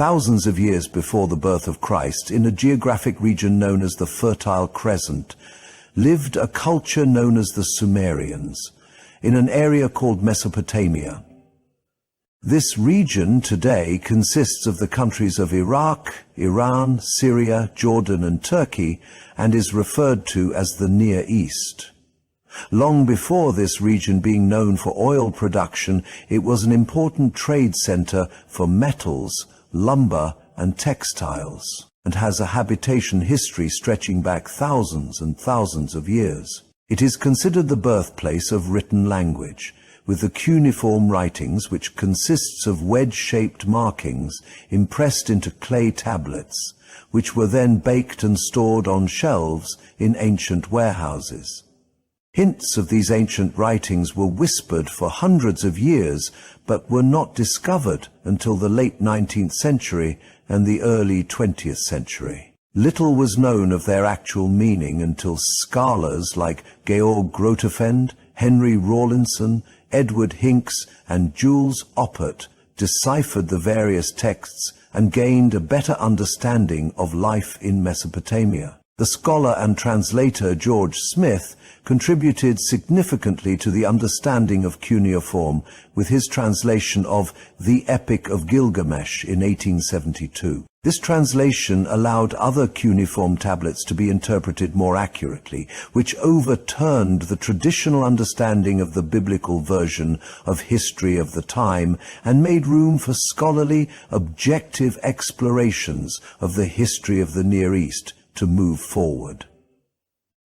Thousands of years before the birth of Christ, in a geographic region known as the Fertile Crescent, lived a culture known as the Sumerians, in an area called Mesopotamia. This region today consists of the countries of Iraq, Iran, Syria, Jordan, and Turkey, and is referred to as the Near East. Long before this region being known for oil production, it was an important trade center for metals, lumber, and textiles, and has a habitation history stretching back thousands and thousands of years. It is considered the birthplace of written language, with the cuneiform writings, which consists of wedge-shaped markings impressed into clay tablets, which were then baked and stored on shelves in ancient warehouses. Hints of these ancient writings were whispered for hundreds of years, but were not discovered until the late 19th century and the early 20th century. Little was known of their actual meaning until scholars like Georg Grotefend, Henry Rawlinson, Edward Hincks, and Jules Oppert deciphered the various texts and gained a better understanding of life in Mesopotamia. The scholar and translator George Smith contributed significantly to the understanding of cuneiform with his translation of The Epic of Gilgamesh in 1872. This translation allowed other cuneiform tablets to be interpreted more accurately, which overturned the traditional understanding of the biblical version of history of the time and made room for scholarly, objective explorations of the history of the Near East to move forward.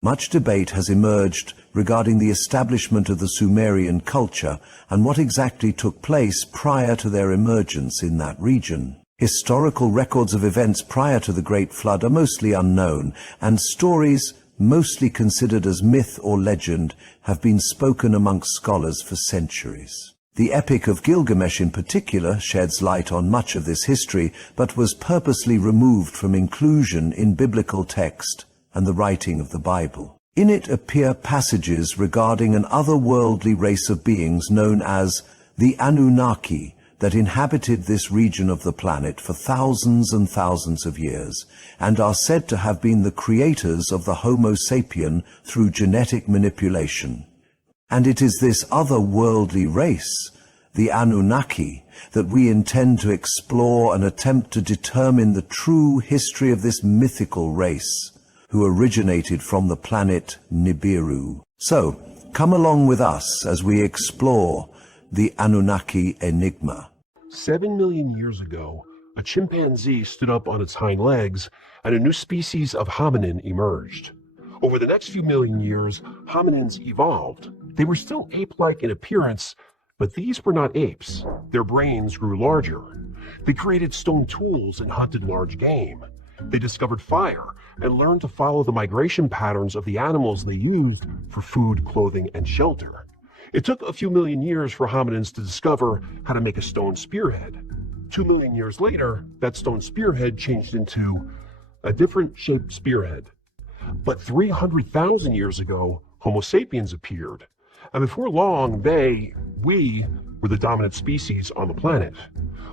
Much debate has emerged regarding the establishment of the Sumerian culture and what exactly took place prior to their emergence in that region. Historical records of events prior to the Great Flood are mostly unknown, and stories, mostly considered as myth or legend, have been spoken amongst scholars for centuries. The Epic of Gilgamesh in particular sheds light on much of this history, but was purposely removed from inclusion in biblical text and the writing of the Bible. In it appear passages regarding an otherworldly race of beings known as the Anunnaki that inhabited this region of the planet for thousands and thousands of years, and are said to have been the creators of the Homo sapien through genetic manipulation. And it is this otherworldly race, the Anunnaki, that we intend to explore and attempt to determine the true history of this mythical race, who originated from the planet Nibiru. So, come along with us as we explore the Annunaki Enigma. 7 million years ago, a chimpanzee stood up on its hind legs and a new species of hominin emerged. Over the next few million years, hominins evolved. They were still ape-like in appearance, but these were not apes. Their brains grew larger. They created stone tools and hunted large game. They discovered fire and learned to follow the migration patterns of the animals they used for food, clothing, and shelter. It took a few million years for hominins to discover how to make a stone spearhead. 2 million years later, that stone spearhead changed into a different shaped spearhead. But 300,000 years ago, Homo sapiens appeared. And before long, we were the dominant species on the planet.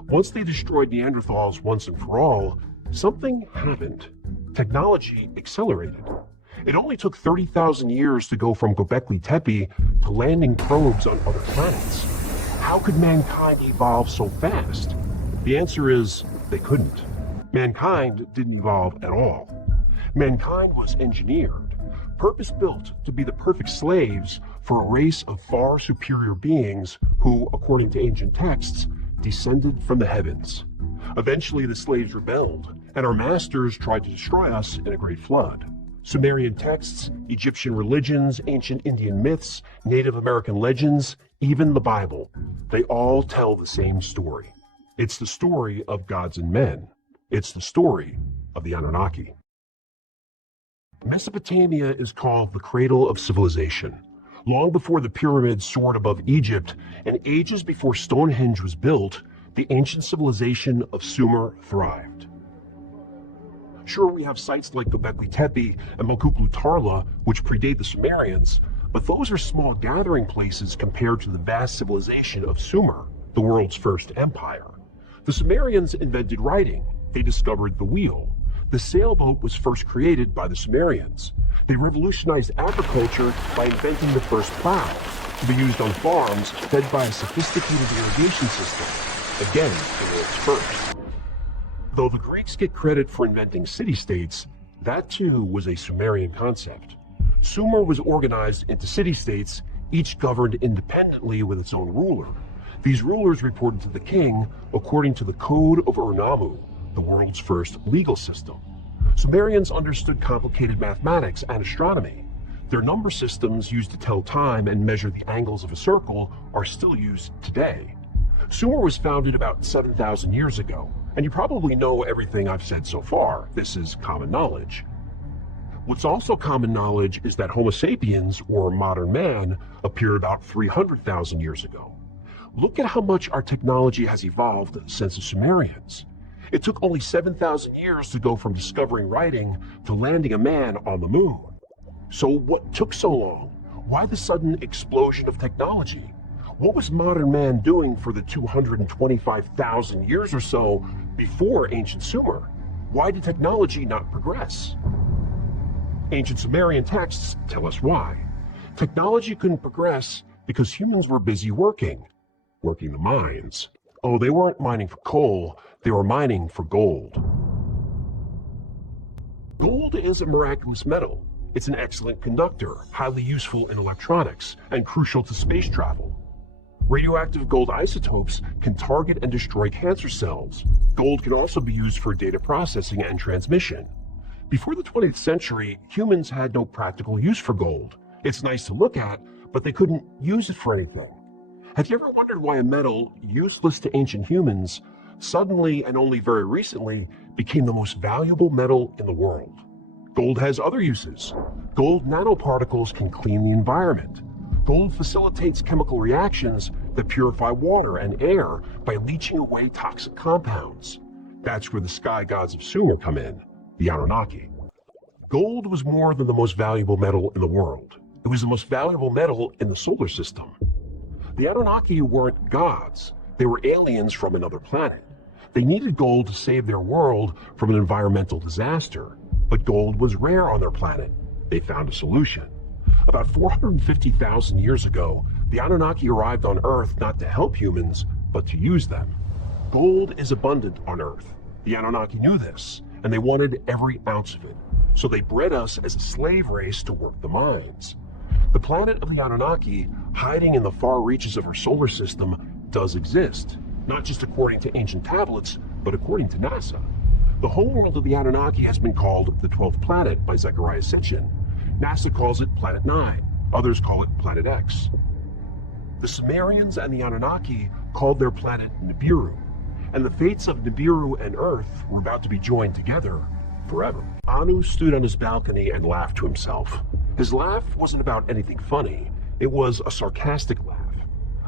Once they destroyed Neanderthals once and for all, something happened. Technology accelerated. It only took 30,000 years to go from Göbekli Tepe to landing probes on other planets. How could mankind evolve so fast? The answer is, they couldn't. Mankind didn't evolve at all. Mankind was engineered, purpose-built to be the perfect slaves for a race of far superior beings who, according to ancient texts, descended from the heavens. Eventually, the slaves rebelled, and our masters tried to destroy us in a great flood. Sumerian texts, Egyptian religions, ancient Indian myths, Native American legends, even the Bible, they all tell the same story. It's the story of gods and men. It's the story of the Anunnaki. Mesopotamia is called the cradle of civilization. Long before the pyramids soared above Egypt, and ages before Stonehenge was built, the ancient civilization of Sumer thrived. Sure, we have sites like Göbekli Tepe and Mökükle Tarla, which predate the Sumerians, but those are small gathering places compared to the vast civilization of Sumer, the world's first empire. The Sumerians invented writing. They discovered the wheel. The sailboat was first created by the Sumerians. They revolutionized agriculture by inventing the first plow, to be used on farms fed by a sophisticated irrigation system. Again, the world's first. Though the Greeks get credit for inventing city-states, that too was a Sumerian concept. Sumer was organized into city-states, each governed independently with its own ruler. These rulers reported to the king according to the Code of Ur-Nammu, the world's first legal system. Sumerians understood complicated mathematics and astronomy. Their number systems used to tell time and measure the angles of a circle are still used today. Sumer was founded about 7,000 years ago, and you probably know everything I've said so far. This is common knowledge. What's also common knowledge is that Homo sapiens, or modern man, appeared about 300,000 years ago. Look at how much our technology has evolved since the Sumerians. It took only 7,000 years to go from discovering writing to landing a man on the moon. So what took so long? Why the sudden explosion of technology? What was modern man doing for the 225,000 years or so before ancient Sumer? Why did technology not progress? Ancient Sumerian texts tell us why. Technology couldn't progress because humans were busy working the mines. Oh, they weren't mining for coal, they were mining for gold. Gold is a miraculous metal. It's an excellent conductor, highly useful in electronics, and crucial to space travel. Radioactive gold isotopes can target and destroy cancer cells. Gold can also be used for data processing and transmission. Before the 20th century, humans had no practical use for gold. It's nice to look at, but they couldn't use it for anything. Have you ever wondered why a metal, useless to ancient humans, suddenly and only very recently became the most valuable metal in the world? Gold has other uses. Gold nanoparticles can clean the environment. Gold facilitates chemical reactions that purify water and air by leaching away toxic compounds. That's where the sky gods of Sumer come in, the Anunnaki. Gold was more than the most valuable metal in the world. It was the most valuable metal in the solar system. The Anunnaki weren't gods. They were aliens from another planet. They needed gold to save their world from an environmental disaster, but gold was rare on their planet. They found a solution. About 450,000 years ago, the Anunnaki arrived on Earth not to help humans, but to use them. Gold is abundant on Earth. The Anunnaki knew this, and they wanted every ounce of it. So they bred us as a slave race to work the mines. The planet of the Anunnaki, hiding in the far reaches of our solar system, does exist, not just according to ancient tablets, but according to NASA. The homeworld of the Anunnaki has been called the 12th planet by Zecharia Sitchin. NASA calls it Planet 9. Others call it Planet X. The Sumerians and the Anunnaki called their planet Nibiru, and the fates of Nibiru and Earth were about to be joined together forever. Anu stood on his balcony and laughed to himself. His laugh wasn't about anything funny. It was a sarcastic laugh.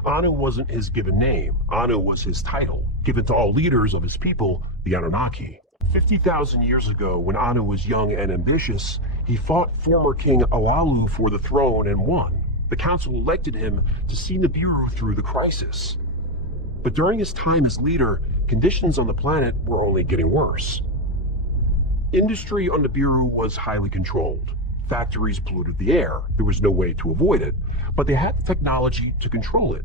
Anu wasn't his given name. Anu was his title, given to all leaders of his people, the Anunnaki. 50,000 years ago, when Anu was young and ambitious, he fought former King Alalu for the throne and won. The council elected him to see Nibiru through the crisis. But during his time as leader, conditions on the planet were only getting worse. Industry on Nibiru was highly controlled. Factories polluted the air. There was no way to avoid it, but they had the technology to control it.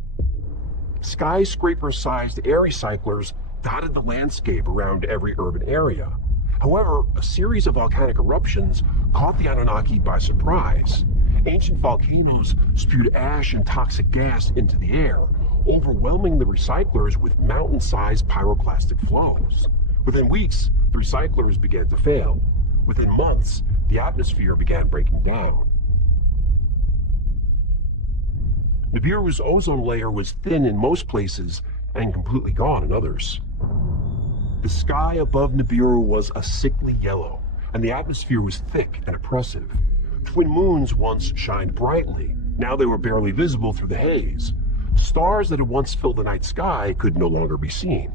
Skyscraper-sized air recyclers dotted the landscape around every urban area. However, a series of volcanic eruptions caught the Anunnaki by surprise. Ancient volcanoes spewed ash and toxic gas into the air, overwhelming the recyclers with mountain-sized pyroclastic flows. Within weeks, the recyclers began to fail. Within months, the atmosphere began breaking down. Nibiru's ozone layer was thin in most places and completely gone in others. The sky above Nibiru was a sickly yellow, and the atmosphere was thick and oppressive. Twin moons once shined brightly. Now they were barely visible through the haze. Stars that had once filled the night sky could no longer be seen.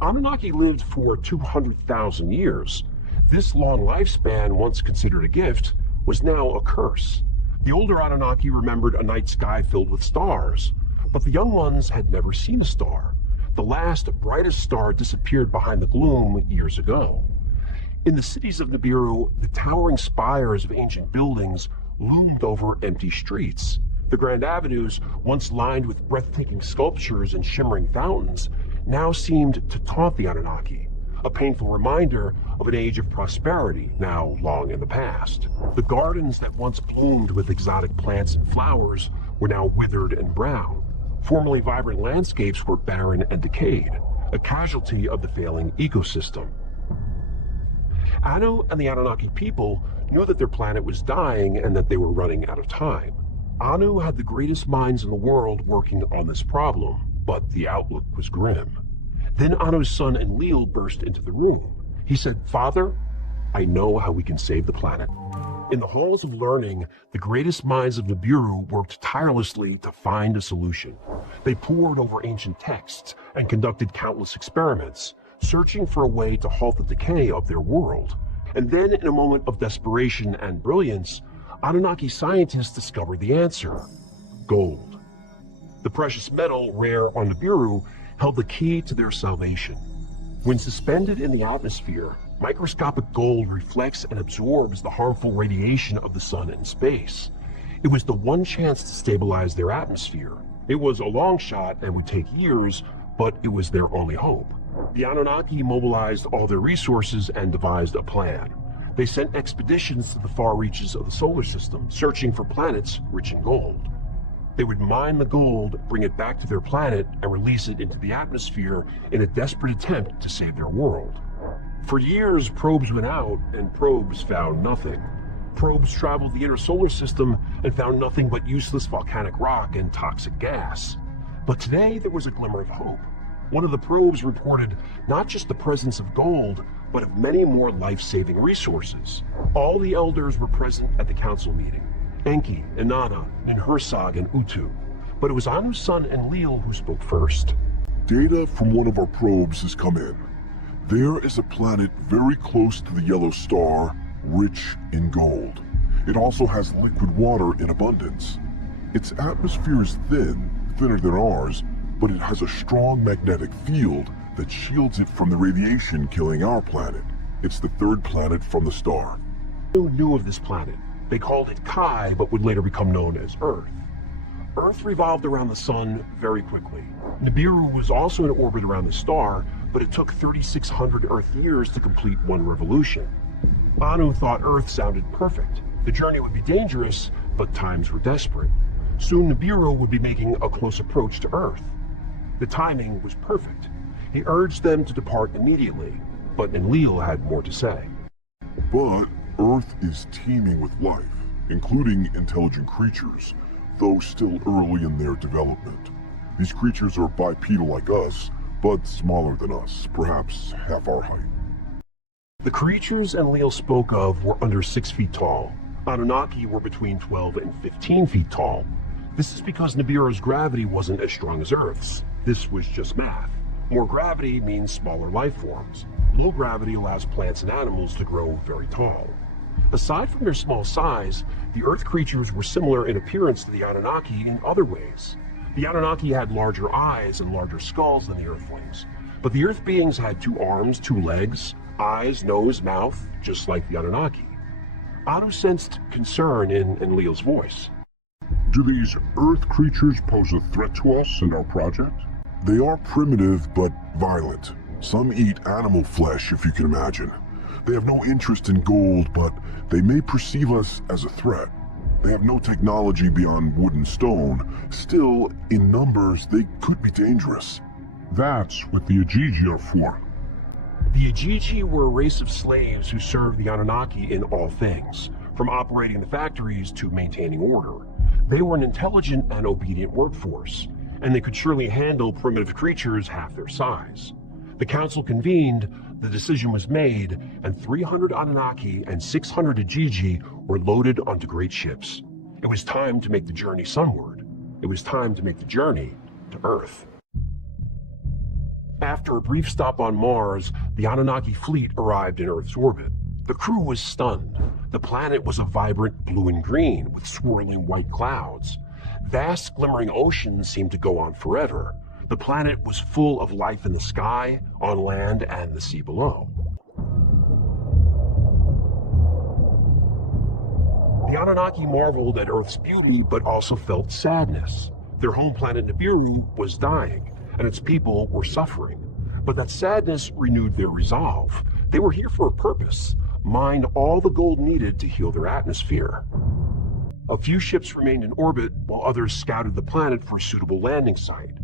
Anunnaki lived for 200,000 years. This long lifespan, once considered a gift, was now a curse. The older Anunnaki remembered a night sky filled with stars, but the young ones had never seen a star. The last, brightest star disappeared behind the gloom years ago. In the cities of Nibiru, the towering spires of ancient buildings loomed over empty streets. The grand avenues, once lined with breathtaking sculptures and shimmering fountains, now seemed to taunt the Anunnaki, a painful reminder of an age of prosperity now long in the past. The gardens that once bloomed with exotic plants and flowers were now withered and brown. Formerly vibrant landscapes were barren and decayed, a casualty of the failing ecosystem. Anu and the Anunnaki people knew that their planet was dying and that they were running out of time. Anu had the greatest minds in the world working on this problem, but the outlook was grim. Then Anu's son Enlil burst into the room. He said, "Father, I know how we can save the planet." In the halls of learning, the greatest minds of Nibiru worked tirelessly to find a solution. They pored over ancient texts and conducted countless experiments, searching for a way to halt the decay of their world. And then, in a moment of desperation and brilliance, Anunnaki scientists discovered the answer: gold. The precious metal, rare on Nibiru, held the key to their salvation. When suspended in the atmosphere, microscopic gold reflects and absorbs the harmful radiation of the sun and space. It was the one chance to stabilize their atmosphere. It was a long shot and would take years, but it was their only hope. The Anunnaki mobilized all their resources and devised a plan. They sent expeditions to the far reaches of the solar system, searching for planets rich in gold. They would mine the gold, bring it back to their planet, and release it into the atmosphere in a desperate attempt to save their world. For years, probes went out, and probes found nothing. Probes traveled the inner solar system and found nothing but useless volcanic rock and toxic gas. But today, there was a glimmer of hope. One of the probes reported not just the presence of gold, but of many more life-saving resources. All the elders were present at the council meeting: Enki, Inanna, Ninhursag, and Utu. But it was Anu's son Enlil who spoke first. Data from one of our probes has come in. There is a planet very close to the yellow star, rich in gold. It also has liquid water in abundance. Its atmosphere is thin, thinner than ours, but it has a strong magnetic field that shields it from the radiation killing our planet. It's the third planet from the star. Who knew of this planet? They called it Kai, but would later become known as Earth. Earth revolved around the sun very quickly. Nibiru was also in orbit around the star, but it took 3,600 Earth years to complete one revolution. Anu thought Earth sounded perfect. The journey would be dangerous, but times were desperate. Soon Nibiru would be making a close approach to Earth. The timing was perfect. He urged them to depart immediately, but Enlil had more to say. But Earth is teeming with life, including intelligent creatures, though still early in their development. These creatures are bipedal like us, but smaller than us, perhaps half our height. The creatures Enlil spoke of were under 6 feet tall. Anunnaki were between 12 and 15 feet tall. This is because Nibiru's gravity wasn't as strong as Earth's. This was just math. More gravity means smaller life forms. Low gravity allows plants and animals to grow very tall. Aside from their small size, the Earth creatures were similar in appearance to the Anunnaki in other ways. The Anunnaki had larger eyes and larger skulls than the Earthlings, but the Earth beings had 2 arms, 2 legs, eyes, nose, mouth, just like the Anunnaki. Anu sensed concern in Enlil's voice. Do these Earth creatures pose a threat to us and our project? They are primitive but violent. Some eat animal flesh, if you can imagine. They have no interest in gold, but they may perceive us as a threat. They have no technology beyond wood and stone. Still, in numbers, they could be dangerous. That's what the Ajiji are for. The Ajiji were a race of slaves who served the Anunnaki in all things, from operating the factories to maintaining order. They were an intelligent and obedient workforce, and they could surely handle primitive creatures half their size. The council convened, the decision was made, and 300 Anunnaki and 600 Ajiji were loaded onto great ships. It was time to make the journey sunward. It was time to make the journey to Earth. After a brief stop on Mars, the Anunnaki fleet arrived in Earth's orbit. The crew was stunned. The planet was a vibrant blue and green with swirling white clouds. Vast glimmering oceans seemed to go on forever. The planet was full of life in the sky, on land, and the sea below. The Anunnaki marveled at Earth's beauty, but also felt sadness. Their home planet Nibiru was dying, and its people were suffering. But that sadness renewed their resolve. They were here for a purpose: mine all the gold needed to heal their atmosphere. A few ships remained in orbit, while others scouted the planet for a suitable landing site.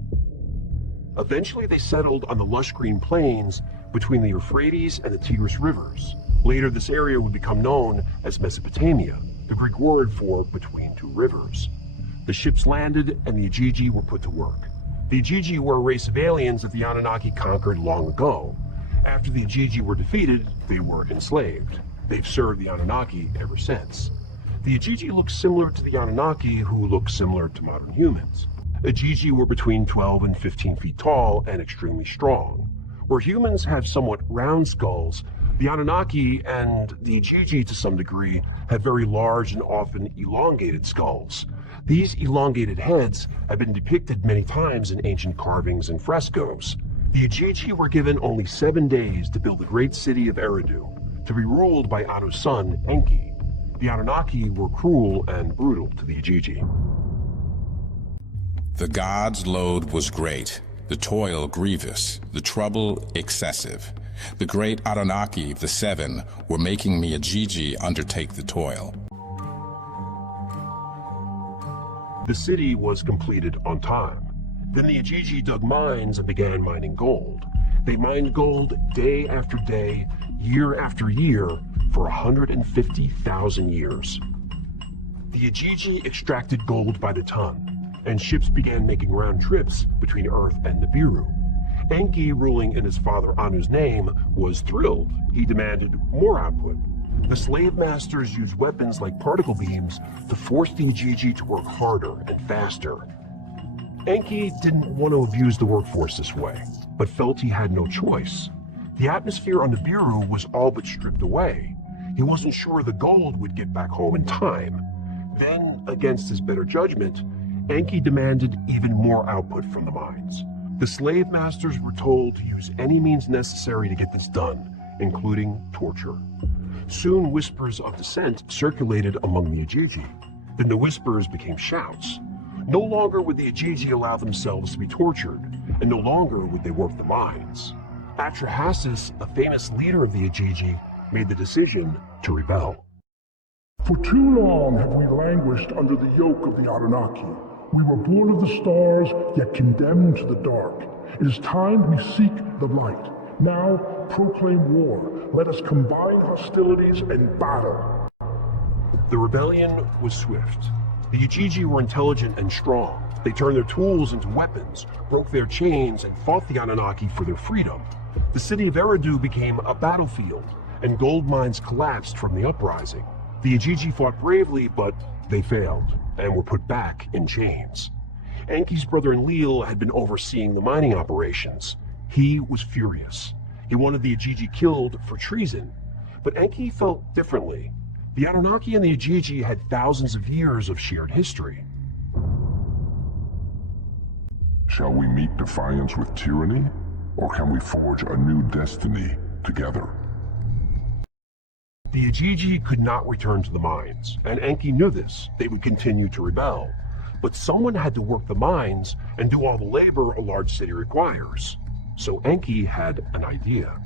Eventually, they settled on the lush green plains between the Euphrates and the Tigris rivers. Later, this area would become known as Mesopotamia, the Greek word for between two rivers. The ships landed, and the Igigi were put to work. The Igigi were a race of aliens that the Anunnaki conquered long ago. After the Igigi were defeated, they were enslaved. They've served the Anunnaki ever since. The Igigi look similar to the Anunnaki, who look similar to modern humans. Igigi were between 12 and 15 feet tall and extremely strong. Where humans have somewhat round skulls, the Anunnaki and the Igigi, to some degree, have very large and often elongated skulls. These elongated heads have been depicted many times in ancient carvings and frescoes. The Igigi were given only 7 days to build the great city of Eridu, to be ruled by Anu's son, Enki. The Anunnaki were cruel and brutal to the Igigi. The gods' load was great, the toil grievous, the trouble excessive. The great Anunnaki, the seven, were making me Igigi undertake the toil. The city was completed on time. Then the Igigi dug mines and began mining gold. They mined gold day after day, year after year, for 150,000 years. The Igigi extracted gold by the ton, and ships began making round trips between Earth and Nibiru. Enki, ruling in his father Anu's name, was thrilled. He demanded more output. The slave masters used weapons like particle beams to force the Igigi to work harder and faster. Enki didn't want to abuse the workforce this way, but felt he had no choice. The atmosphere on Nibiru was all but stripped away. He wasn't sure the gold would get back home in time. Then, against his better judgment, Enki demanded even more output from the mines. The slave masters were told to use any means necessary to get this done, including torture. Soon whispers of dissent circulated among the Igigi. Then the whispers became shouts. No longer would the Igigi allow themselves to be tortured, and no longer would they work the mines. Atrahasis, the famous leader of the Igigi, made the decision to rebel. For too long have we languished under the yoke of the Anunnaki. We were born of the stars, yet condemned to the dark. It is time we seek the light. Now, proclaim war. Let us combine hostilities and battle. The rebellion was swift. The Igigi were intelligent and strong. They turned their tools into weapons, broke their chains, and fought the Anunnaki for their freedom. The city of Eridu became a battlefield, and gold mines collapsed from the uprising. The Igigi fought bravely, but they failed, and were put back in chains. Enki's brother Enlil had been overseeing the mining operations. He was furious. He wanted the Igigi killed for treason. But Enki felt differently. The Anunnaki and the Igigi had thousands of years of shared history. Shall we meet defiance with tyranny, or can we forge a new destiny together? The Igigi could not return to the mines, and Enki knew this. They would continue to rebel. But someone had to work the mines and do all the labor a large city requires. So Enki had an idea.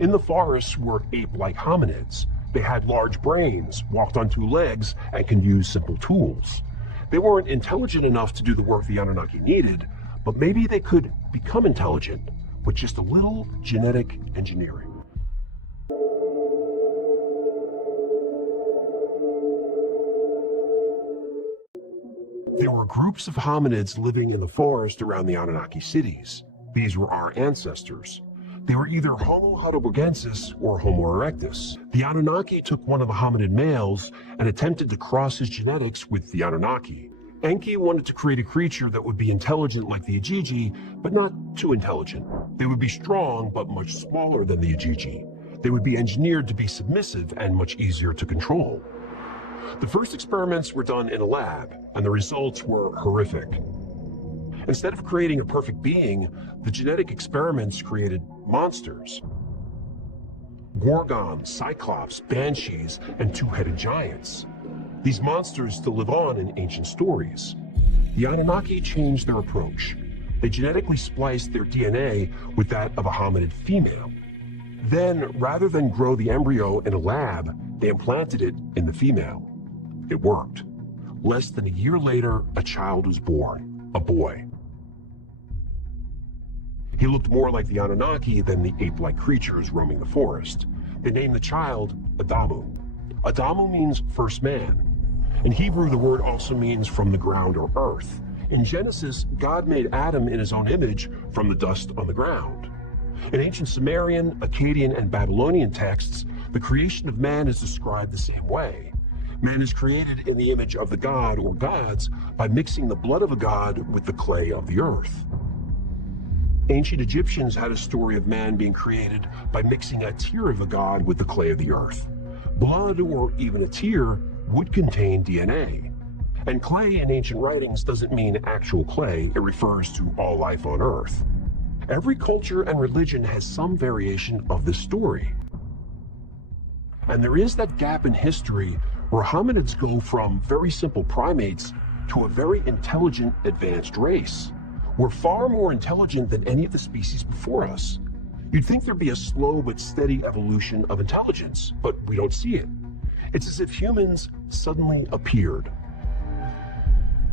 In the forests were ape-like hominids. They had large brains, walked on 2 legs, and could use simple tools. They weren't intelligent enough to do the work the Anunnaki needed, but maybe they could become intelligent with just a little genetic engineering. There were groups of hominids living in the forest around the Anunnaki cities. These were our ancestors. They were either Homo heidelbergensis or Homo erectus. The Anunnaki took one of the hominid males and attempted to cross his genetics with the Anunnaki. Enki wanted to create a creature that would be intelligent like the Igigi, but not too intelligent. They would be strong, but much smaller than the Igigi. They would be engineered to be submissive and much easier to control. The first experiments were done in a lab, and the results were horrific. Instead of creating a perfect being, the genetic experiments created monsters. Gorgons, Cyclops, Banshees, and two-headed giants. These monsters still live on in ancient stories. The Anunnaki changed their approach. They genetically spliced their DNA with that of a hominid female. Then, rather than grow the embryo in a lab, they implanted it in the female. It worked. Less than a year later, a child was born, a boy. He looked more like the Anunnaki than the ape-like creatures roaming the forest. They named the child Adamu. Adamu means first man. In Hebrew, the word also means from the ground or earth. In Genesis, God made Adam in his own image from the dust on the ground. In ancient Sumerian, Akkadian, and Babylonian texts, the creation of man is described the same way. Man is created in the image of the god or gods by mixing the blood of a god with the clay of the earth. Ancient Egyptians had a story of man being created by mixing a tear of a god with the clay of the earth. Blood, or even a tear, would contain DNA. And clay in ancient writings doesn't mean actual clay, it refers to all life on Earth. Every culture and religion has some variation of this story. And there is that gap in history where hominids go from very simple primates to a very intelligent, advanced race. We're far more intelligent than any of the species before us. You'd think there'd be a slow but steady evolution of intelligence, but we don't see it. It's as if humans suddenly appeared.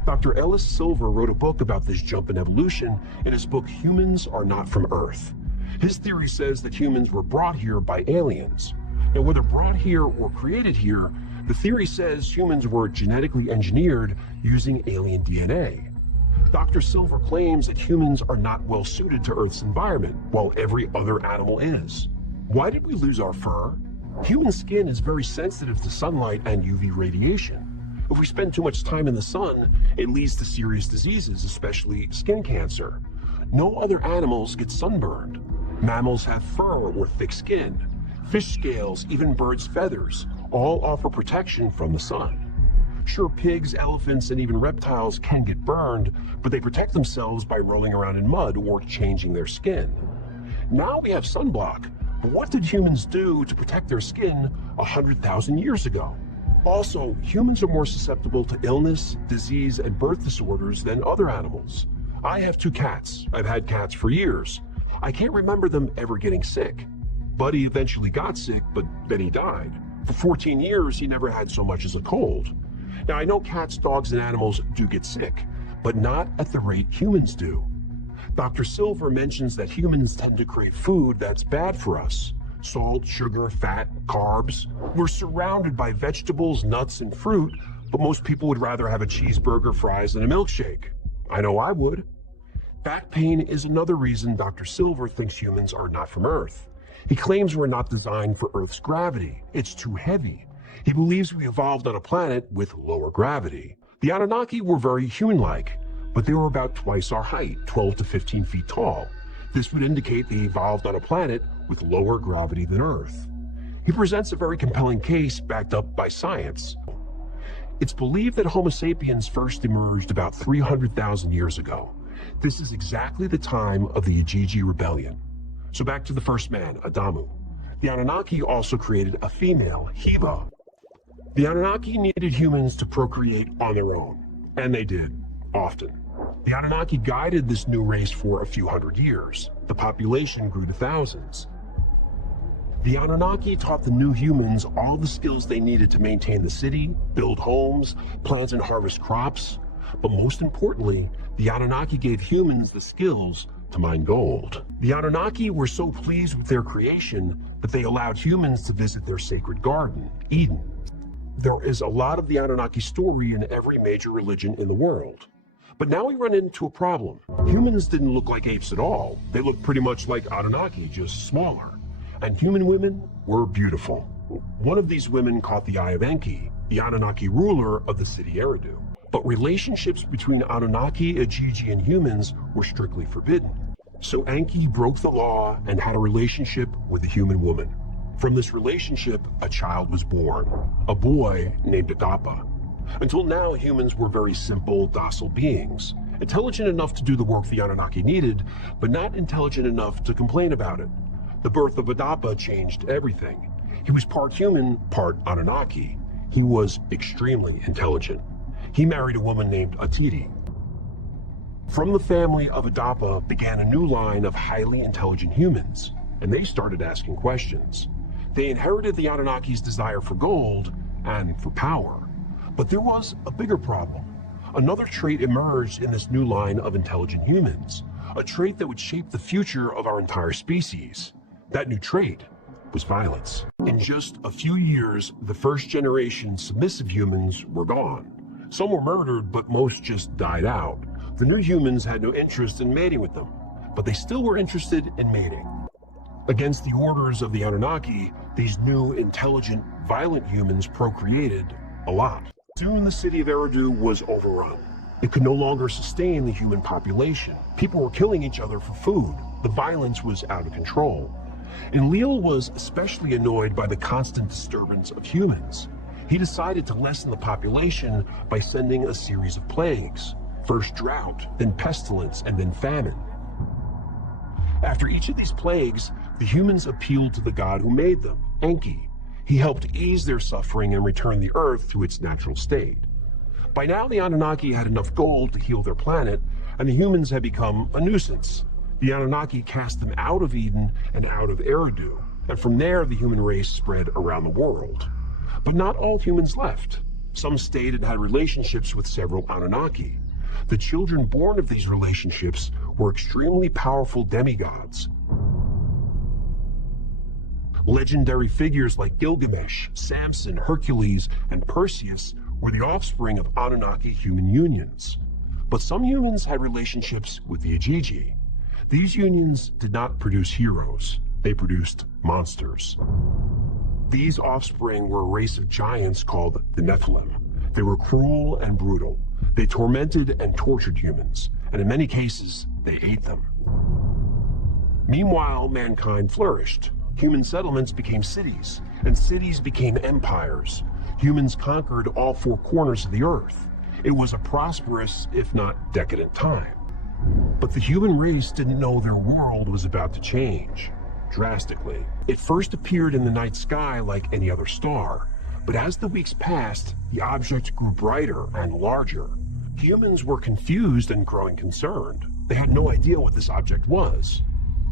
Dr. Ellis Silver wrote a book about this jump in evolution in his book, Humans Are Not From Earth. His theory says that humans were brought here by aliens. Now, whether brought here or created here, the theory says humans were genetically engineered using alien DNA. Dr. Silver claims that humans are not well suited to Earth's environment, while every other animal is. Why did we lose our fur? Human skin is very sensitive to sunlight and UV radiation. If we spend too much time in the sun, it leads to serious diseases, especially skin cancer. No other animals get sunburned. Mammals have fur or thick skin. Fish scales, even birds' feathers, all offer protection from the sun. Sure, pigs, elephants, and even reptiles can get burned, but they protect themselves by rolling around in mud or changing their skin. Now we have sunblock, but what did humans do to protect their skin 100,000 years ago? Also, humans are more susceptible to illness, disease, and birth disorders than other animals. I have 2 cats. I've had cats for years. I can't remember them ever getting sick. Buddy eventually got sick, but then he died. For 14 years, he never had so much as a cold. Now, I know cats, dogs, and animals do get sick, but not at the rate humans do. Dr. Silver mentions that humans tend to crave food that's bad for us. Salt, sugar, fat, carbs. We're surrounded by vegetables, nuts, and fruit, but most people would rather have a cheeseburger, fries, and a milkshake. I know I would. Back pain is another reason Dr. Silver thinks humans are not from Earth. He claims we're not designed for Earth's gravity. It's too heavy. He believes we evolved on a planet with lower gravity. The Anunnaki were very human-like, but they were about twice our height, 12 to 15 feet tall. This would indicate they evolved on a planet with lower gravity than Earth. He presents a very compelling case backed up by science. It's believed that Homo sapiens first emerged about 300,000 years ago. This is exactly the time of the Ijiji Rebellion. So back to the first man, Adamu. The Anunnaki also created a female, Hiva. The Anunnaki needed humans to procreate on their own, and they did, often. The Anunnaki guided this new race for a few hundred years. The population grew to thousands. The Anunnaki taught the new humans all the skills they needed to maintain the city, build homes, plant and harvest crops. But most importantly, the Anunnaki gave humans the skills to mine gold. The Anunnaki were so pleased with their creation that they allowed humans to visit their sacred garden, Eden. There is a lot of the Anunnaki story in every major religion in the world. But now we run into a problem. Humans didn't look like apes at all. They looked pretty much like Anunnaki, just smaller. And human women were beautiful. One of these women caught the eye of Enki, the Anunnaki ruler of the city Eridu. But relationships between Anunnaki, Ijiji, and humans were strictly forbidden. So Enki broke the law and had a relationship with a human woman. From this relationship, a child was born, a boy named Adapa. Until now, humans were very simple, docile beings. Intelligent enough to do the work the Anunnaki needed, but not intelligent enough to complain about it. The birth of Adapa changed everything. He was part human, part Anunnaki. He was extremely intelligent. He married a woman named Atiti. From the family of Adapa began a new line of highly intelligent humans, and they started asking questions. They inherited the Anunnaki's desire for gold and for power. But there was a bigger problem. Another trait emerged in this new line of intelligent humans, a trait that would shape the future of our entire species. That new trait was violence. In just a few years, the first generation submissive humans were gone. Some were murdered, but most just died out. The new humans had no interest in mating with them, but they still were interested in mating. Against the orders of the Anunnaki, these new, intelligent, violent humans procreated a lot. Soon the city of Eridu was overrun. It could no longer sustain the human population. People were killing each other for food. The violence was out of control. Enlil was especially annoyed by the constant disturbance of humans. He decided to lessen the population by sending a series of plagues. First drought, then pestilence, and then famine. After each of these plagues, the humans appealed to the god who made them, Enki. He helped ease their suffering and return the earth to its natural state. By now, the Anunnaki had enough gold to heal their planet, and the humans had become a nuisance. The Anunnaki cast them out of Eden and out of Eridu, and from there the human race spread around the world. But not all humans left. Some stayed and had relationships with several Anunnaki. The children born of these relationships were extremely powerful demigods. Legendary figures like Gilgamesh, Samson, Hercules, and Perseus were the offspring of Anunnaki human unions. But some humans had relationships with the Ajiji. These unions did not produce heroes. They produced monsters. These offspring were a race of giants called the Nephilim. They were cruel and brutal. They tormented and tortured humans, and in many cases, they ate them. Meanwhile, mankind flourished. Human settlements became cities, and cities became empires. Humans conquered all four corners of the earth. It was a prosperous, if not decadent, time. But the human race didn't know their world was about to change, drastically. It first appeared in the night sky like any other star, but as the weeks passed, the object grew brighter and larger. Humans were confused and growing concerned. They had no idea what this object was,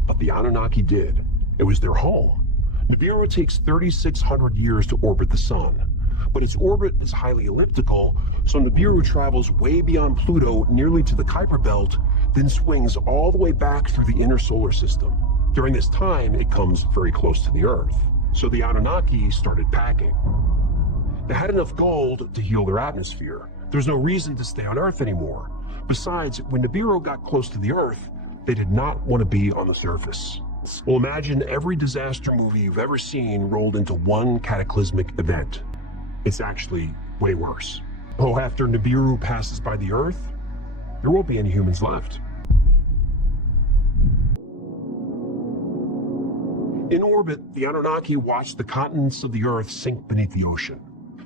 but the Anunnaki did. It was their home. Nibiru takes 3,600 years to orbit the sun, but its orbit is highly elliptical, so Nibiru travels way beyond Pluto nearly to the Kuiper Belt, then swings all the way back through the inner solar system. During this time, it comes very close to the Earth, so the Anunnaki started packing. They had enough gold to heal their atmosphere. There's no reason to stay on Earth anymore. Besides, when Nibiru got close to the Earth, they did not want to be on the surface. Well, imagine every disaster movie you've ever seen rolled into one cataclysmic event. It's actually way worse. Oh, after Nibiru passes by the Earth, there won't be any humans left. In orbit, the Anunnaki watched the continents of the Earth sink beneath the ocean.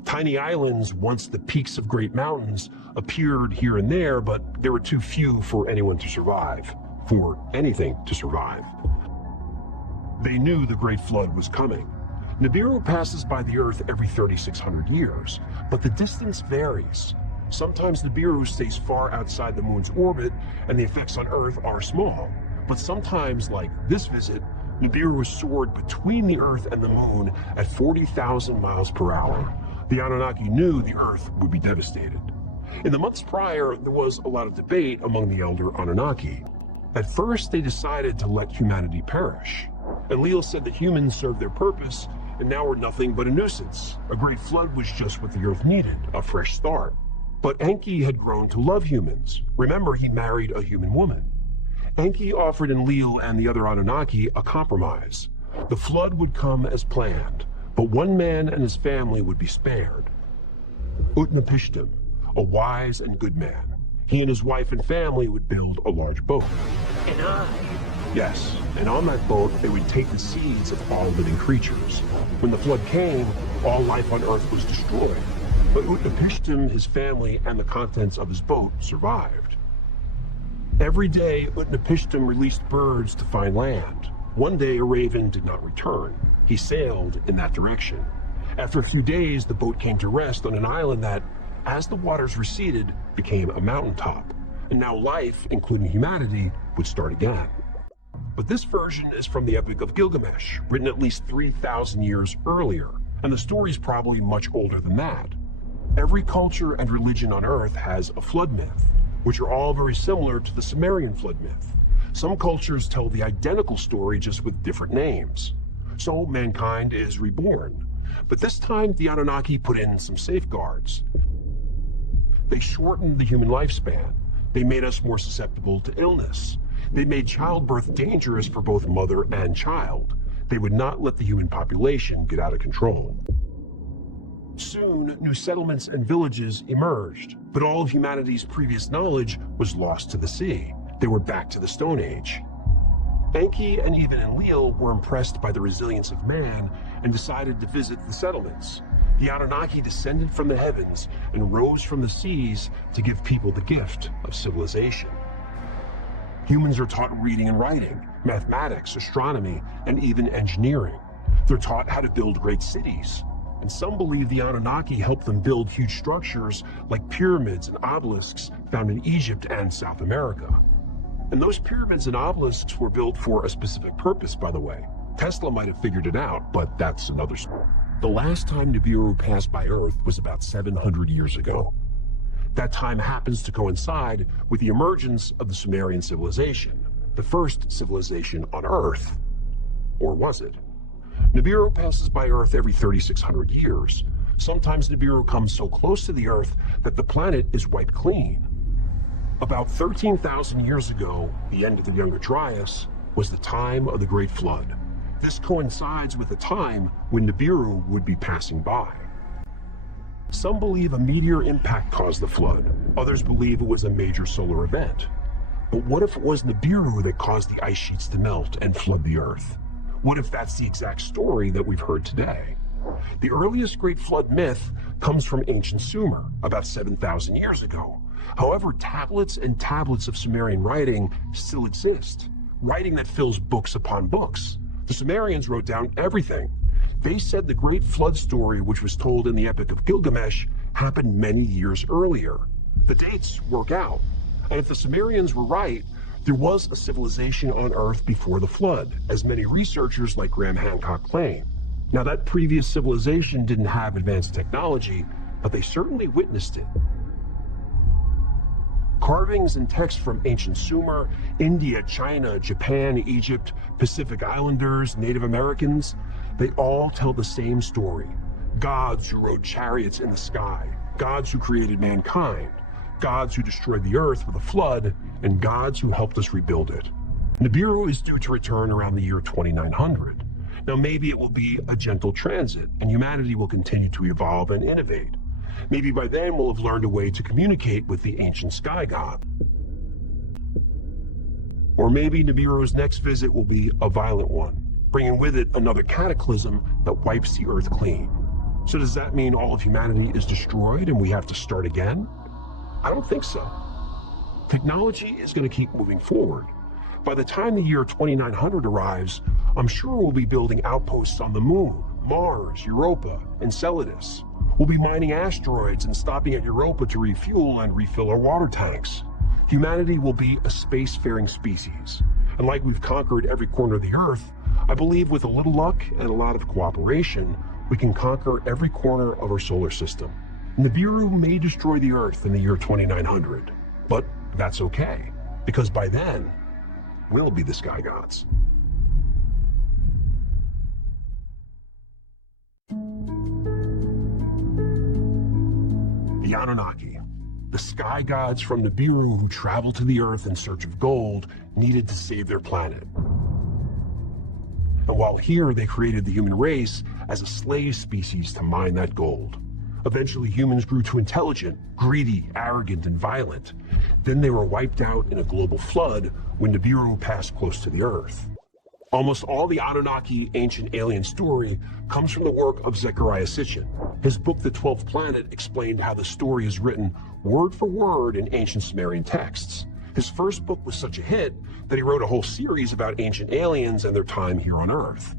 Tiny islands, once the peaks of great mountains, appeared here and there, but there were too few for anyone to survive, for anything to survive. They knew the Great Flood was coming. Nibiru passes by the Earth every 3,600 years, but the distance varies. Sometimes Nibiru stays far outside the Moon's orbit, and the effects on Earth are small. But sometimes, like this visit, Nibiru soared between the Earth and the Moon at 40,000 miles per hour. The Anunnaki knew the Earth would be devastated. In the months prior, there was a lot of debate among the elder Anunnaki. At first, they decided to let humanity perish. Enlil said that humans served their purpose and now were nothing but a nuisance. A great flood was just what the Earth needed, a fresh start. But Enki had grown to love humans. Remember, he married a human woman. Enki offered Enlil and the other Anunnaki a compromise. The flood would come as planned, but one man and his family would be spared. Utnapishtim, a wise and good man. He and his wife and family would build a large boat. Yes, and on that boat, they would take the seeds of all living creatures. When the flood came, all life on Earth was destroyed. But Utnapishtim, his family, and the contents of his boat survived. Every day, Utnapishtim released birds to find land. One day, a raven did not return. He sailed in that direction. After a few days, the boat came to rest on an island that, as the waters receded, became a mountaintop. And now life, including humanity, would start again. But this version is from the Epic of Gilgamesh, written at least 3,000 years earlier, and the story is probably much older than that. Every culture and religion on Earth has a flood myth, which are all very similar to the Sumerian flood myth. Some cultures tell the identical story just with different names. So mankind is reborn. But this time, the Anunnaki put in some safeguards. They shortened the human lifespan. They made us more susceptible to illness. They made childbirth dangerous for both mother and child. They would not let the human population get out of control. Soon, new settlements and villages emerged, but all of humanity's previous knowledge was lost to the sea. They were back to the Stone Age. Enki and even Enlil were impressed by the resilience of man and decided to visit the settlements. The Anunnaki descended from the heavens and rose from the seas to give people the gift of civilization. Humans are taught reading and writing, mathematics, astronomy, and even engineering. They're taught how to build great cities. And some believe the Anunnaki helped them build huge structures like pyramids and obelisks found in Egypt and South America. And those pyramids and obelisks were built for a specific purpose, by the way. Tesla might have figured it out, but that's another story. The last time Nibiru passed by Earth was about 700 years ago. That time happens to coincide with the emergence of the Sumerian civilization, the first civilization on Earth. Or was it? Nibiru passes by Earth every 3,600 years. Sometimes Nibiru comes so close to the Earth that the planet is wiped clean. About 13,000 years ago, the end of the Younger Dryas, was the time of the Great Flood. This coincides with the time when Nibiru would be passing by. Some believe a meteor impact caused the flood. Others believe it was a major solar event. But what if it was Nibiru that caused the ice sheets to melt and flood the Earth? What if that's the exact story that we've heard today? The earliest Great Flood myth comes from ancient Sumer, about 7,000 years ago. However, tablets and tablets of Sumerian writing still exist, writing that fills books upon books. The Sumerians wrote down everything. They said the Great Flood story, which was told in the Epic of Gilgamesh, happened many years earlier. The dates work out. And if the Sumerians were right, there was a civilization on Earth before the flood, as many researchers like Graham Hancock claim. Now, that previous civilization didn't have advanced technology, but they certainly witnessed it. Carvings and texts from ancient Sumer, India, China, Japan, Egypt, Pacific Islanders, Native Americans, they all tell the same story. Gods who rode chariots in the sky, gods who created mankind, gods who destroyed the earth with a flood, and gods who helped us rebuild it. Nibiru is due to return around the year 2900. Now maybe it will be a gentle transit, and humanity will continue to evolve and innovate. Maybe by then we'll have learned a way to communicate with the ancient sky god. Or maybe Nibiru's next visit will be a violent one, bringing with it another cataclysm that wipes the earth clean. So does that mean all of humanity is destroyed and we have to start again? I don't think so. Technology is going to keep moving forward. By the time the year 2900 arrives, I'm sure we'll be building outposts on the Moon, Mars, Europa, Enceladus. We'll be mining asteroids and stopping at Europa to refuel and refill our water tanks. Humanity will be a spacefaring species. And like we've conquered every corner of the Earth, I believe with a little luck and a lot of cooperation, we can conquer every corner of our solar system. Nibiru may destroy the Earth in the year 2900, but that's okay, because by then, we'll be the sky gods. The Anunnaki, the sky gods from Nibiru who traveled to the Earth in search of gold, needed to save their planet. And while here, they created the human race as a slave species to mine that gold. Eventually, humans grew too intelligent, greedy, arrogant, and violent. Then they were wiped out in a global flood when Nibiru passed close to the Earth. Almost all the Anunnaki ancient alien story comes from the work of Zecharia Sitchin. His book, The 12th Planet, explained how the story is written word for word in ancient Sumerian texts. His first book was such a hit that he wrote a whole series about ancient aliens and their time here on Earth.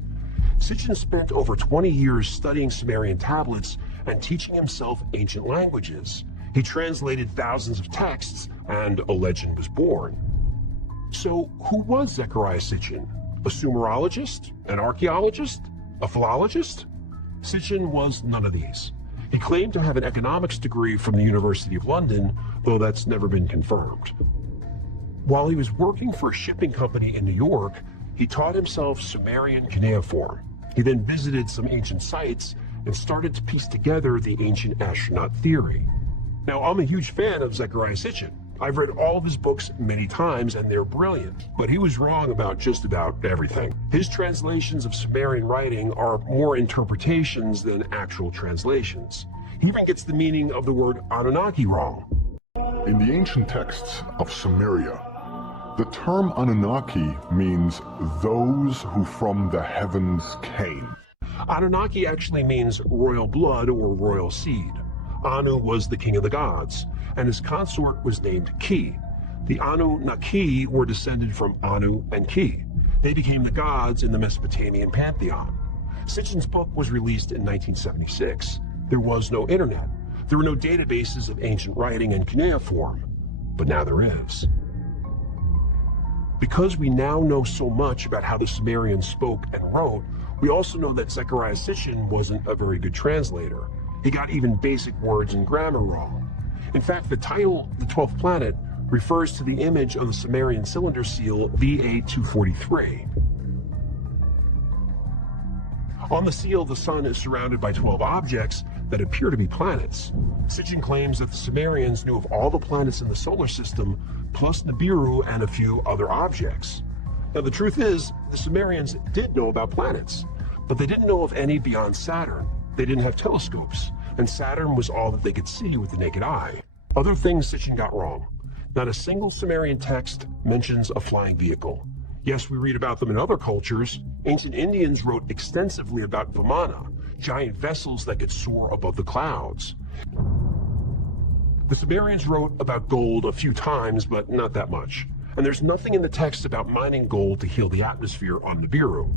Sitchin spent over 20 years studying Sumerian tablets and teaching himself ancient languages. He translated thousands of texts, and a legend was born. So, who was Zecharia Sitchin? A Sumerologist? An archaeologist? A philologist? Sitchin was none of these. He claimed to have an economics degree from the University of London, though that's never been confirmed. While he was working for a shipping company in New York, he taught himself Sumerian cuneiform. He then visited some ancient sites and started to piece together the ancient astronaut theory. Now, I'm a huge fan of Zecharia Sitchin. I've read all of his books many times and they're brilliant, but he was wrong about just about everything. His translations of Sumerian writing are more interpretations than actual translations. He even gets the meaning of the word Anunnaki wrong. In the ancient texts of Sumeria, the term Anunnaki means those who from the heavens came. Anunnaki actually means royal blood or royal seed. Anu was the king of the gods, and his consort was named Ki. The Annunaki were descended from Anu and Ki. They became the gods in the Mesopotamian pantheon. Sitchin's book was released in 1976. There was no internet. There were no databases of ancient writing and cuneiform, but now there is. Because we now know so much about how the Sumerians spoke and wrote, we also know that Zecharia Sitchin wasn't a very good translator. He got even basic words and grammar wrong. In fact, the title, The 12th Planet, refers to the image on the Sumerian cylinder seal VA-243. On the seal, the sun is surrounded by 12 objects that appear to be planets. Sitchin claims that the Sumerians knew of all the planets in the solar system, plus Nibiru and a few other objects. Now, the truth is, the Sumerians did know about planets, but they didn't know of any beyond Saturn. They didn't have telescopes, and Saturn was all that they could see with the naked eye. Other things Sitchin got wrong. Not a single Sumerian text mentions a flying vehicle. Yes, we read about them in other cultures. Ancient Indians wrote extensively about Vimana, giant vessels that could soar above the clouds. The Sumerians wrote about gold a few times, but not that much. And there's nothing in the text about mining gold to heal the atmosphere on Nibiru.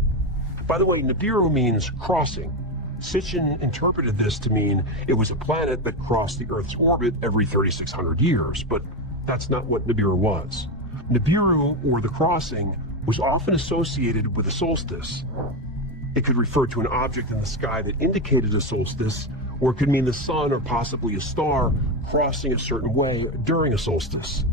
By the way, Nibiru means crossing. Sitchin interpreted this to mean it was a planet that crossed the Earth's orbit every 3,600 years, but that's not what Nibiru was. Nibiru, or the crossing, was often associated with a solstice. It could refer to an object in the sky that indicated a solstice, or it could mean the sun or possibly a star crossing a certain way during a solstice.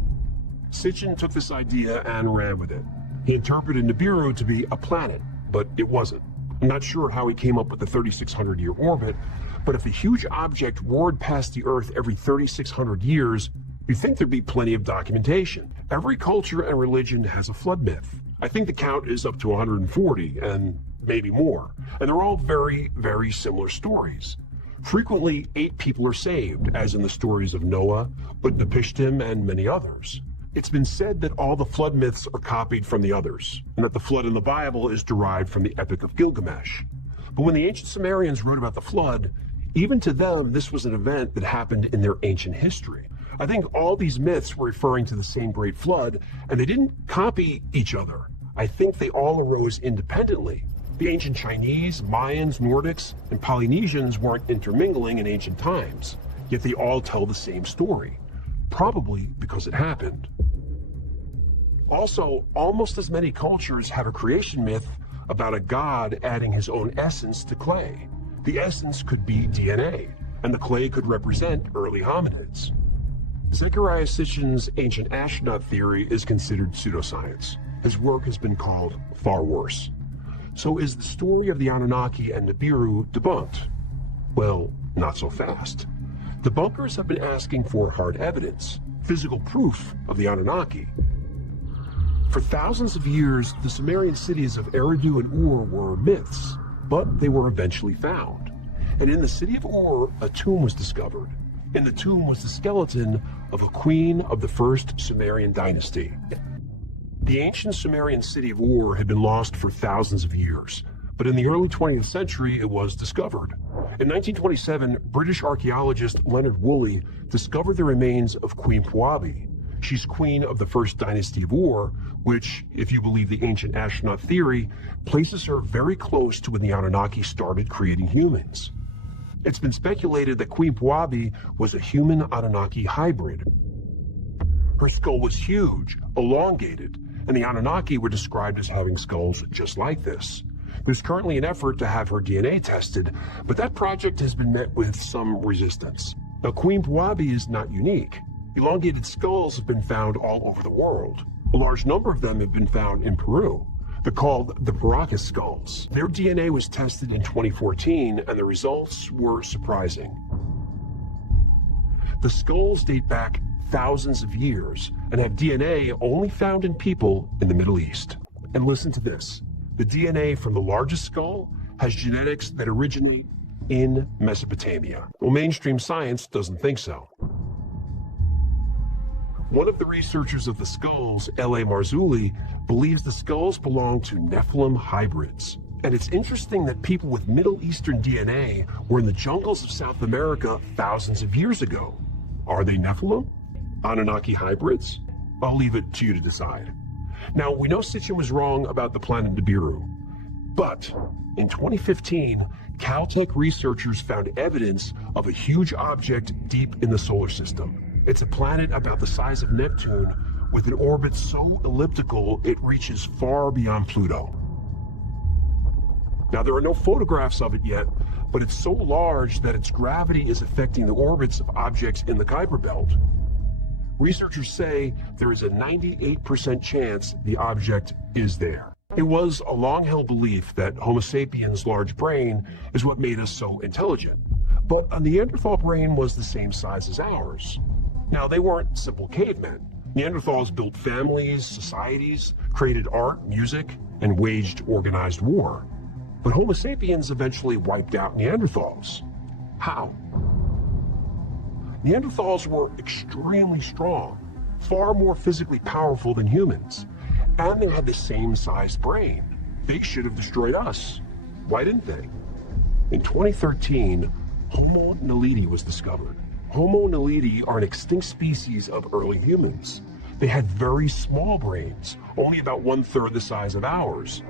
Sitchin took this idea and ran with it. He interpreted Nibiru to be a planet, but it wasn't. I'm not sure how he came up with the 3,600-year orbit, but if a huge object roared past the Earth every 3,600 years, you'd think there'd be plenty of documentation. Every culture and religion has a flood myth. I think the count is up to 140, and maybe more. And they're all very, very similar stories. Frequently, 8 people are saved, as in the stories of Noah, Utnapishtim, and many others. It's been said that all the flood myths are copied from the others, and that the flood in the Bible is derived from the Epic of Gilgamesh. But when the ancient Sumerians wrote about the flood, even to them, this was an event that happened in their ancient history. I think all these myths were referring to the same great flood, and they didn't copy each other. I think they all arose independently. The ancient Chinese, Mayans, Nordics, and Polynesians weren't intermingling in ancient times, yet they all tell the same story, probably because it happened. Also, almost as many cultures have a creation myth about a god adding his own essence to clay. The essence could be DNA, and the clay could represent early hominids. Zecharia Sitchin's ancient astronaut theory is considered pseudoscience. His work has been called far worse. So is the story of the Anunnaki and Nibiru debunked? Well, not so fast. Debunkers have been asking for hard evidence, physical proof of the Anunnaki. For thousands of years, the Sumerian cities of Eridu and Ur were myths, but they were eventually found. And in the city of Ur, a tomb was discovered. In the tomb was the skeleton of a queen of the first Sumerian dynasty. The ancient Sumerian city of Ur had been lost for thousands of years, but in the early 20th century it was discovered. In 1927, British archaeologist Leonard Woolley discovered the remains of Queen Puabi. She's queen of the first dynasty of Ur, which, if you believe the ancient astronaut theory, places her very close to when the Anunnaki started creating humans. It's been speculated that Queen Puabi was a human Anunnaki hybrid. Her skull was huge, elongated, and the Anunnaki were described as having skulls just like this. There's currently an effort to have her DNA tested, but that project has been met with some resistance. Now, Queen Puabi is not unique. Elongated skulls have been found all over the world. A large number of them have been found in Peru. They're called the Paracas skulls. Their DNA was tested in 2014, and the results were surprising. The skulls date back thousands of years and have DNA only found in people in the Middle East. And listen to this. The DNA from the largest skull has genetics that originate in Mesopotamia. Well, mainstream science doesn't think so. One of the researchers of the skulls, L.A. Marzulli, believes the skulls belong to Nephilim hybrids. And it's interesting that people with Middle Eastern DNA were in the jungles of South America thousands of years ago. Are they Nephilim? Anunnaki hybrids? I'll leave it to you to decide. Now, we know Sitchin was wrong about the planet Nibiru, but in 2015, Caltech researchers found evidence of a huge object deep in the solar system. It's a planet about the size of Neptune with an orbit so elliptical it reaches far beyond Pluto. Now, there are no photographs of it yet, but it's so large that its gravity is affecting the orbits of objects in the Kuiper Belt. Researchers say there is a 98% chance the object is there. It was a long-held belief that Homo sapiens' large brain is what made us so intelligent, but a Neanderthal brain was the same size as ours. Now, they weren't simple cavemen. Neanderthals built families, societies, created art, music, and waged organized war. But Homo sapiens eventually wiped out Neanderthals. How? Neanderthals were extremely strong, far more physically powerful than humans, and they had the same sized brain. They should have destroyed us. Why didn't they? In 2013, Homo naledi was discovered. Homo naledi are an extinct species of early humans. They had very small brains, only about 1/3 the size of ours.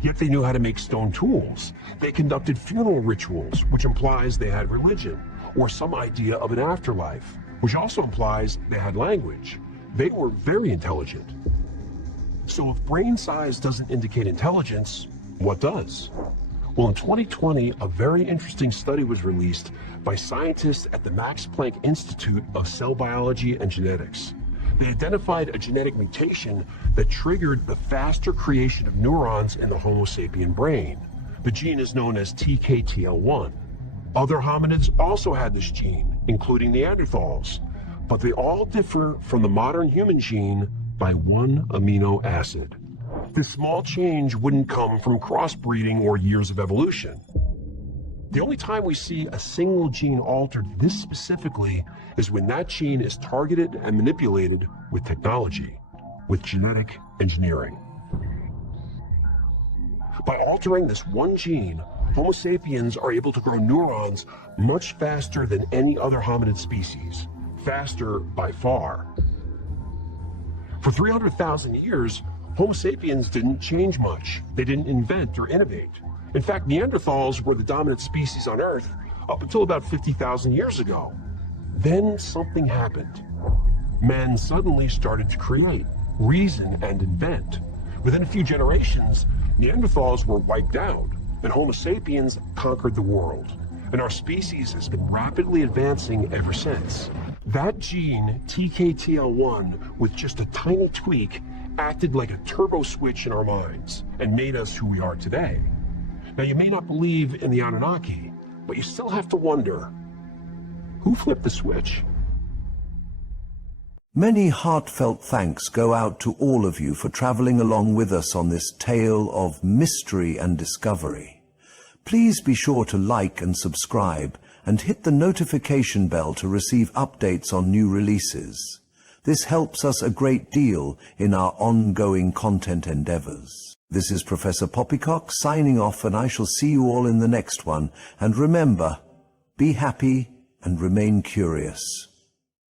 Yet they knew how to make stone tools. They conducted funeral rituals, which implies they had religion, or some idea of an afterlife, which also implies they had language. They were very intelligent. So if brain size doesn't indicate intelligence, what does? Well, in 2020, a very interesting study was released by scientists at the Max Planck Institute of Cell Biology and Genetics. They identified a genetic mutation that triggered the faster creation of neurons in the Homo sapien brain. The gene is known as TKTL1. Other hominids also had this gene, including Neanderthals, but they all differ from the modern human gene by one amino acid. This small change wouldn't come from crossbreeding or years of evolution. The only time we see a single gene altered this specifically is when that gene is targeted and manipulated with technology, with genetic engineering. By altering this one gene, Homo sapiens are able to grow neurons much faster than any other hominid species, faster by far. For 300,000 years, Homo sapiens didn't change much. They didn't invent or innovate. In fact, Neanderthals were the dominant species on Earth up until about 50,000 years ago. Then something happened. Men suddenly started to create, reason, and invent. Within a few generations, Neanderthals were wiped out, and Homo sapiens conquered the world. And our species has been rapidly advancing ever since. That gene, TKTL1, with just a tiny tweak, acted like a turbo switch in our minds and made us who we are today. Now, you may not believe in the Anunnaki, but you still have to wonder, who flipped the switch? Many heartfelt thanks go out to all of you for traveling along with us on this tale of mystery and discovery. Please be sure to like and subscribe and hit the notification bell to receive updates on new releases. This helps us a great deal in our ongoing content endeavors. This is Professor Poppycock signing off, and I shall see you all in the next one. And remember, be happy and remain curious.